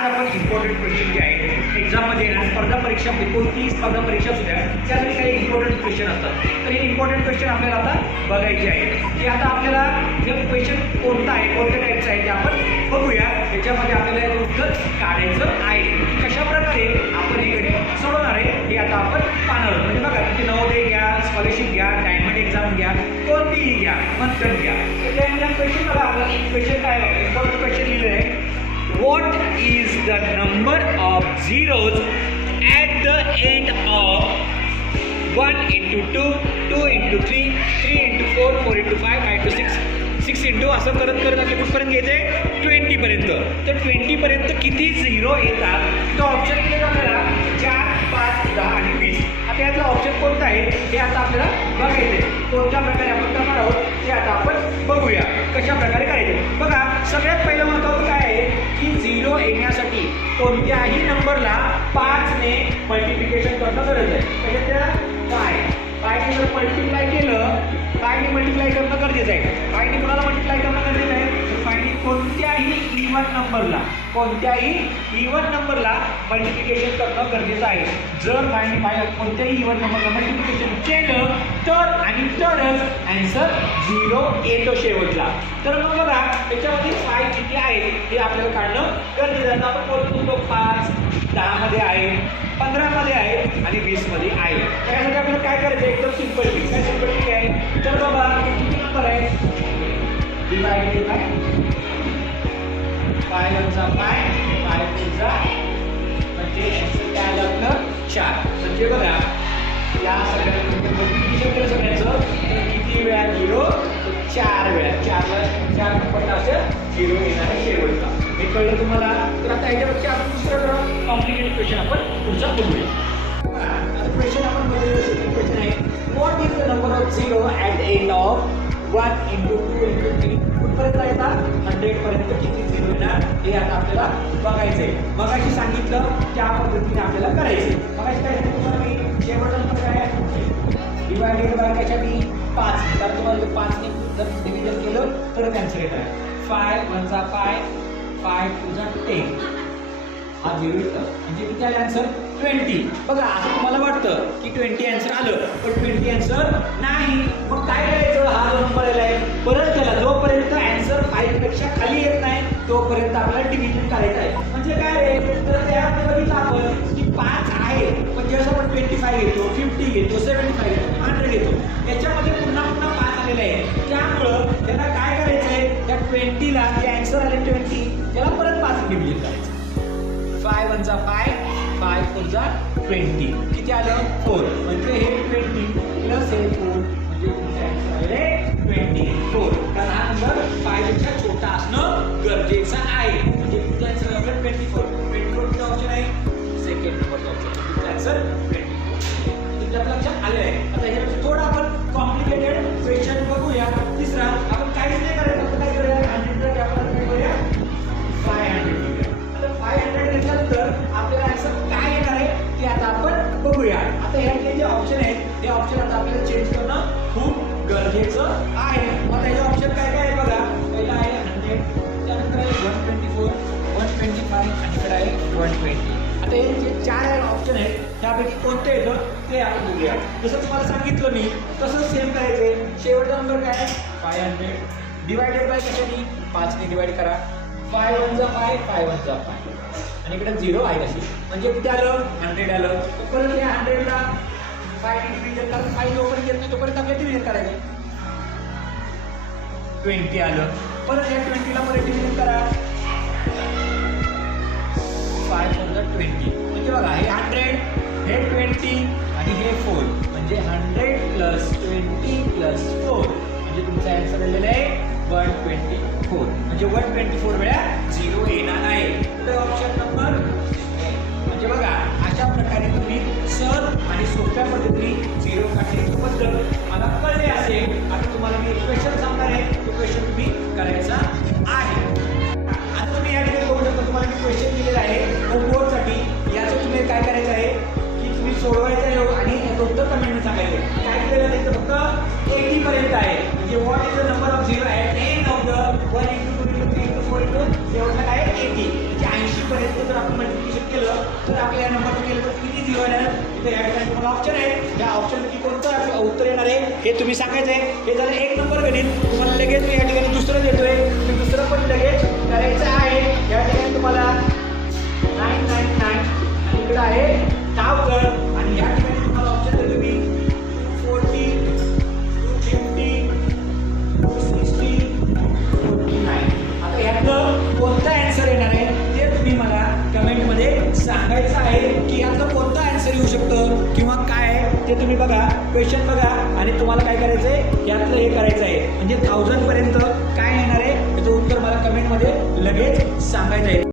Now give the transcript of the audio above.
आज आपण important question जे आहेत एक्झाममध्ये येणार, स्पर्धा परीक्षा कोणतीही स्पर्धा परीक्षा सुद्धा त्यासाठी काही इम्पॉर्टंट क्वेश्चन असतात. तर हे इम्पॉर्टंट क्वेश्चन आपल्याला आता बघायचे आहे की आता आपल्याला हे क्वेश्चन कोणता आहे, कोणत्या टाईपचं आहे ते आपण बघूया. त्याच्यामध्ये आपल्याला हे उत्तर काढायचं आहे. कशा प्रकारे आपण हे घरी सोडवणार आहे हे आता आपण पाहणार आहोत. म्हणजे बघा की नवोदय घ्या, स्कॉलरशिप घ्या, डायमंड एक्झाम घ्या, कोणतीही घ्या, मंथन घ्या. तर क्वेश्चन बघा, आपलं क्वेश्चन काय आहे, इम्पॉर्टंट क्वेश्चन लिहिलेलं आहे. What is the number of zeros at the end of 1 into 2, 2 into 3, 3 into 4, 4 into 5, 5 into 6, 6 into असं करत करत आपल्या कुठपर्यंत घ्यायचं 20 पर्यंत. तर 20 पर्यंत किती झिरो येतात तो ऑप्शन दिलेला आपल्याला 4, 5, 10 आणि 20. आता यातला ऑप्शन कोणता आहे हे आता आपल्याला बघायचं आहे. कोणत्या प्रकारे आपण करणार आहोत ते आता आपण बघूया कशा प्रकारे करायचे. बघा, सगळ्यात पहिलं महत्त्वाचं काय आहे की झिरो येण्यासाठी कोणत्याही नंबरला 5 ने मल्टिप्लिकेशन करणं गरज आहे. म्हणजे त्या 5 ने जर मल्टिप्लाय केलं, 5 ने मल्टिप्लाय करणं गरजेचं आहे. 5 ने कुणाला मल्टिप्लाय करणं गरजेचं आहे? 5 ने कोणत्याही इव्हन नंबरला मल्टिप्लिकेशन करणं गरजेचं आहे. जर 5 ने कोणत्याही इव्हन नंबरला मल्टिप्लिकेशन केलं तर आणि तरच आन्सर 0 येतो शेवटला. तर मग बघा, त्याच्यामध्ये 5 किती आहे हे आपल्याला काढणं गरजेचं आहे. आपण बोलतो 5 10 मध्ये आहे, 15 मध्ये आहे आणि 20 मध्ये आहे. त्यासाठी आपल्याला काय करायचं, एकदम सिंपल ट्रिक. काय सिंपल ट्रिक आहे? तर बघा, किती नंबर आहे, डिवाइडेड बाय 5 वजा 5 वजा म्हणजे काय आलं आपलं 4. म्हणजे बघा, या सगळ्यांचं सगळ्याचं किती वेळा 0, 4 वेळा. 4 नंबरला असं 0 येणार आहे शेवटचा. हे कळलं तुम्हाला? तर आता याच्यापेक्षा आपण दुसरं कॉम्प्लिकेटेड क्वेश्चन आपण पुढचा बघूया. आता क्वेश्चन आपण बघूया. सेकंड क्वेश्चन आहे, what is the number of zero at the end of 1 into 2 into 3 कुठपर्यंत येतात 100 पर्यंत किती झिरो येणार हे आता आपल्याला बघायचं आहे. मगाशी सांगितलं त्या पद्धतीने आपल्याला करायचं. मगाशी काय तुम्हाला मी शेवटचा नंबर काय डिवायडेड बाय कशाने 5. तर तुम्हाला 5 ने जर डिव्हिजन केलं तर आन्सर येणार 5 वजा 5 वजा 10 हा 0 येतं. म्हणजे किती आलं आन्सर 20. बघा, असं तुम्हाला वाटतं की 20 आन्सर आलं, पण 20 आन्सर नाही. मग काय करायचं, हा जो नंबर आलाय परत त्याला जोपर्यंत आन्सर 5 पेक्षा खाली येत नाही तोपर्यंत आपल्याला डिव्हिजन करायचं आहे. म्हणजे काय रे, तर त्यामध्ये बघितलं आपण की 5 आहे, पण ज्यावेळेस आपण 25 घेतो, 50 घेतो, 75 घेतो, 100 घेतो, याच्यामध्ये पुन्हा 5 आलेले आहे. त्यामुळं त्याला काय करायचं आहे, त्या 20ला जे आन्सर आले 20 त्याला परत 5 डिव्हिजन करायचं. 5 वजा 5 वजा 20 किती आलं 4. म्हणजे हे 20 प्लस हे 4 म्हणजे तुमचा आन्सर आहे 24. कारण हा नंबर 5 पेक्षा छोटा असणं गरजेचं आहे. म्हणजे तुमचा आन्सर आपला 24 चा ऑप्शन आहे, सेकंड नंबरचा ऑप्शन. तुमचा आन्सर 24. तुमच्या लक्षात आले आहे. आता ह्याच्यापेक्षा थोडा आपण कॉम्प्लिकेटेड क्वेश्चन बघूया. तिसरा आपण काहीच नाही करायचं, आपण काय करूया 100 चा आपण काय करूया 500 घेऊया. आता 500 घेतल्यानंतर आपल्याला आन्सर काय येणार आहे ते आता आपण बघूया. आता ह्यातले जे ऑप्शन आहेत ते ऑप्शन आता आपल्याला चेंज करणं खूप गरजेचं आहे. आता हे ऑप्शन काय काय आहे बघा. पहिला आहे 100, त्यानंतर आहे 124, 125 आणि इकडे आहे 120. आता हे जे 4 ऑप्शन आहेत त्यापैकी कोणते येतं ते आपण बघूया. जसं तुम्हाला सांगितलं मी तसंच सेम करायचं. शेवटचा नंबर काय आहे 500 डिवायडेड बाय कशाने 5 ने डिवाइड करा. 5 वजा 5 वजा 5 आणि इकडे 0 आहे अशी. म्हणजे किती आलं 100 आलं. परत या 100ला 5 ने डिव्हिजन करा. 5 जोपर्यंत येत नाही तोपर्यंत आपल्याला डिव्हिजन करायचं. 20 आलं. परत या 20ला परत डिव्हिजन करा. 5 वजा 20 म्हणजे बघा, हे 100 हे 20 आणि हे 4 म्हणजे 100 प्लस 20 प्लस 4 म्हणजे तुमचा आन्सर आलेला आहे 124. म्हणजे 124 वेळा 0 येणार आहे. तर ऑप्शन नंबर म्हणजे बघा, अशा प्रकारे तुम्ही सहज आणि सोप्या पद्धतीने 0 काढण्याची पद्धत मला कळले असेल. आता तुम्हाला मी एक क्वेश्चन सांगणार आहे, तो क्वेश्चन तुम्ही करायचा आहे. आता तुम्ही या ठिकाणी बघू शकता, तुम्हाला मी क्वेश्चन दिलेला आहे होमवर्कसाठी. याचं तुम्ही काय करायचं आहे की तुम्ही सोडवायचं आहे आणि उत्तर कमेंटमध्ये सांगायचं. काय केलेलं आहे फक्त 80 पर्यंत आहे. म्हणजे what is the number of zero at end of the 1 into 2 into 3 into 4 into शेवटला काय 80. म्हणजे 80 पर्यंत जर जर आपल्या या नंबरवर केलं तर किती झिरो येणार? इथे या ठिकाणी तुम्हाला ऑप्शन आहे, त्या ऑप्शनपैकी कोणतं उत्तर येणार आहे हे तुम्ही सांगायचं आहे. हे झालं 1 नंबर गणित. तुम्हाला लगेच मी या ठिकाणी दुसरं देतोय, तुम्ही दुसरं पण लगेच करायचं आहे. या ठिकाणी तुम्हाला 999 आणि इकडं आहे गावकर आणि या ठिकाणी तुम्हाला ऑप्शन देतो मी 240 250 260 49. आता यातलं कोणता आन्सर येणार आहे ते तुम्ही मला कमेंटमध्ये सांगायचं आहे की यातलं कोणता आन्सर येऊ शकतं किंवा काय आहे ते तुम्ही बघा, क्वेश्चन बघा आणि तुम्हाला काय करायचं आहे यातलं हे करायचं आहे. म्हणजे 1000 पर्यंत काय येणार आहे त्याचं उत्तर मला कमेंटमध्ये लगेच सांगायचं आहे.